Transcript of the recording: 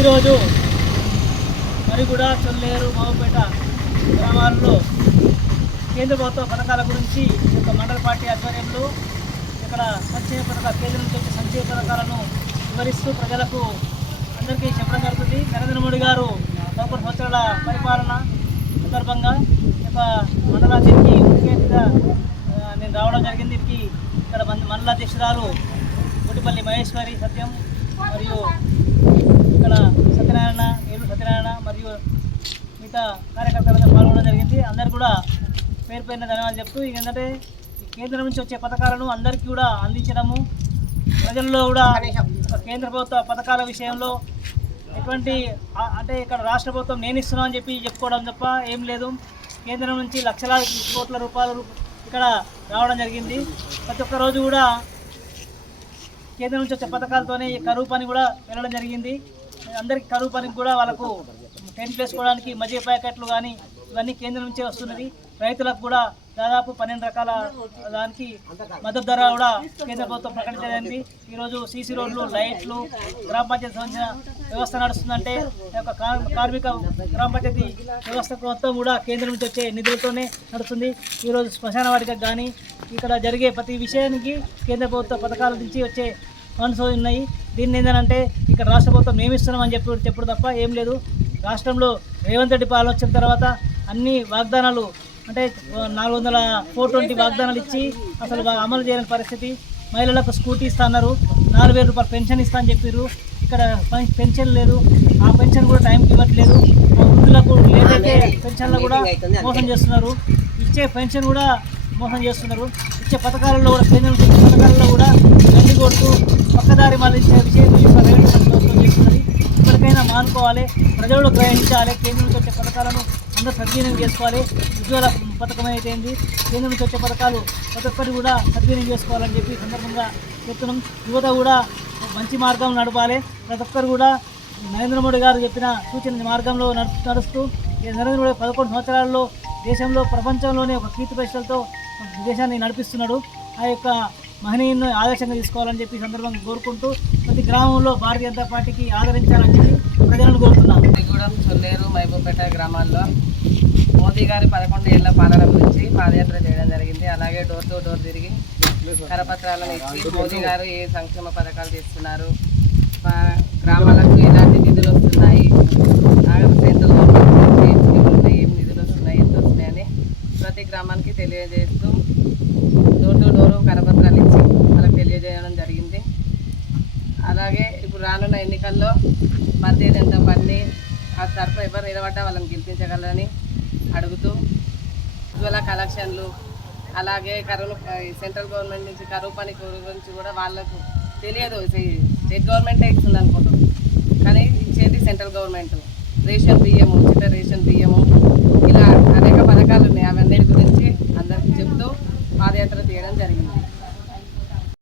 ఈరోజు మరిగూడ చొల్లేరు మావుపేట గ్రామాల్లో కేంద్ర ప్రభుత్వ పథకాల గురించి ఒక మండల పార్టీ ఆధ్వర్యంలో ఇక్కడ సంక్షేమ పథక కేంద్రం నుంచి వచ్చే సంక్షేమ పథకాలను వివరిస్తూ ప్రజలకు అందరికీ చెప్పడం జరుగుతుంది. నరేంద్ర మోడీ గారు పదకొండు సంవత్సరాల పరిపాలన సందర్భంగా ఒక మండలాధ్యక్షుడికి ముఖ్య నేను రావడం జరిగింది. దీనికి ఇక్కడ మండలాధ్యక్షురాలు గుడిపల్లి మహేశ్వరి సత్యం మరియు ఇక్కడ సత్యనారాయణ ఏలు సత్యనారాయణ మరియు మిగతా కార్యకర్తలతో పాల్గొనడం జరిగింది. అందరు కూడా పేరు పేరున ధన్యవాదాలు చెప్తూ ఏంటంటే కేంద్రం నుంచి వచ్చే పథకాలను అందరికీ కూడా అందించడము. ప్రజల్లో కూడా కేంద్ర ప్రభుత్వ పథకాల విషయంలో ఎటువంటి అంటే ఇక్కడ రాష్ట్ర ప్రభుత్వం నేను ఇస్తున్నాను అని చెప్పి చెప్పుకోవడం తప్ప ఏం లేదు. కేంద్రం నుంచి లక్షలాది కోట్ల రూపాయలు ఇక్కడ రావడం జరిగింది. ప్రతి ఒక్క రోజు కూడా కేంద్రం నుంచి వచ్చే పథకాలతోనే ఈ కరువు పని కూడా వెళ్ళడం జరిగింది. అందరికి కరువు పనికి కూడా వాళ్ళకు టెంట్ వేసుకోవడానికి మజీ ప్యాకెట్లు కానీ ఇవన్నీ కేంద్రం నుంచే వస్తున్నది. రైతులకు కూడా దాదాపు పన్నెండు రకాల దానికి మద్దతు ధర కూడా కేంద్ర ప్రభుత్వం ప్రకటించడానికి ఈరోజు సీసీ రోడ్లు లైట్లు గ్రామ పంచాయతీ సంబంధించిన వ్యవస్థ నడుస్తుందంటే ఈ యొక్క కార్- కార్మిక గ్రామ పంచాయతీ వ్యవస్థ మొత్తం కూడా కేంద్రం నుంచి వచ్చే నిధులతోనే నడుస్తుంది. ఈరోజు శ్మశాన వాటికకు కానీ ఇక్కడ జరిగే ప్రతి విషయానికి కేంద్ర ప్రభుత్వ పథకాల నుంచి వచ్చే ఫండ్స్ ఉన్నాయి. దీన్ని ఏంటంటే ఇక్కడ రాష్ట్ర ప్రభుత్వం నియమిస్తున్నాం అని చెప్పి చెప్పుడు తప్ప ఏం లేదు. రాష్ట్రంలో రేవంత్ రెడ్డి పాలన వచ్చిన తర్వాత అన్ని వాగ్దానాలు అంటే నాలుగు వందల ఫోర్ ట్వంటీ వాగ్దానాలు ఇచ్చి అసలు అమలు చేయని పరిస్థితి. మహిళలకు స్కూటీ ఇస్తా అన్నారు. నాలుగు వేల రూపాయలు పెన్షన్ ఇస్తా అని చెప్పారు ఇక్కడ పెన్షన్ లేదు. ఆ పెన్షన్ కూడా టైంకి ఇవ్వట్లేదు. వృద్ధులకు ఏదైతే పెన్షన్లు కూడా మోసం చేస్తున్నారు ఇచ్చే పెన్షన్ కూడా మోసం చేస్తున్నారు. ఇచ్చే పథకాలలో కూడా కేంద్రం ఇచ్చే పథకాలలో కూడా పక్కదారి మళ్ళించే ఈ చేస్తున్నది ఇప్పటికైనా మానుకోవాలి ప్రజలు గ్రహించాలి కేంద్రం నుంచి వచ్చే పథకాలను అందరూ సద్వినియోగం చేసుకోవాలి. ఉజ్వల పథకం అయితే కేంద్రం నుంచి వచ్చే పథకాలు ప్రతి ఒక్కరు కూడా సద్వినియోగం చేసుకోవాలని చెప్పి సందర్భంగా చెప్తున్నాం. యువత కూడా మంచి మార్గం నడపాలి. ప్రతి ఒక్కరు కూడా నరేంద్ర మోడీ గారు చెప్పిన సూచన మార్గంలో నడు నడుస్తూ నరేంద్ర మోడీ పదకొండు సంవత్సరాల్లో దేశంలో ప్రపంచంలోనే ఒక కీర్తి ప్రశ్నలతో దేశాన్ని నడిపిస్తున్నాడు. ఆ యొక్క మహనీయులను ఆదర్శంగా తీసుకోవాలని చెప్పి సందర్భంగా కోరుకుంటూ ప్రతి గ్రామంలో భారతీయ జనతా పార్టీకి ఆదరించాలని చెప్పి ప్రజలను కోరుతున్నాను గూడెం చొల్లేరు మహబూబ్పేట గ్రామాల్లో మోదీ గారి పదకొండు ఏళ్ళ పాలన గురించి పాదయాత్ర చేయడం జరిగింది. అలాగే డోర్ టు డోర్ తిరిగి కరపత్రాలను ఇచ్చి మోదీ గారు ఏ సంక్షేమ పథకాలు చేస్తున్నారు మా గ్రామాలకు ఎలాంటి నిధులు వస్తున్నాయి ఆ సెంట్రల్ గవర్నమెంట్ నుంచి ఏం స్కీములు ఉన్నాయి ఏం నిధులు వస్తున్నాయి ఎంత వస్తున్నాయని ప్రతి గ్రామానికి తెలియజేస్తూ డోర్ టు డోరు కరపత్రాలు ఇచ్చి వాళ్ళకి తెలియజేయడం జరిగింది. అలాగే ఇప్పుడు రానున్న ఎన్నికల్లో భారతీయ జనతా పార్టీ ఆ తరఫు ఎవరు నిలబడ్డా వాళ్ళని గెలిపించగలని అడుగుతూ ఇవాళ కలెక్షన్లు అలాగే కరువు సెంట్రల్ గవర్నమెంట్ నుంచి కరువు పని గురించి కూడా వాళ్ళకు తెలియదు. స్టేట్ గవర్నమెంటే ఇస్తుంది అనుకుంటుంది కానీ ఇచ్చేది సెంట్రల్ గవర్నమెంట్. రేషన్ బియ్యము ఉచిత రేషన్ బియ్యము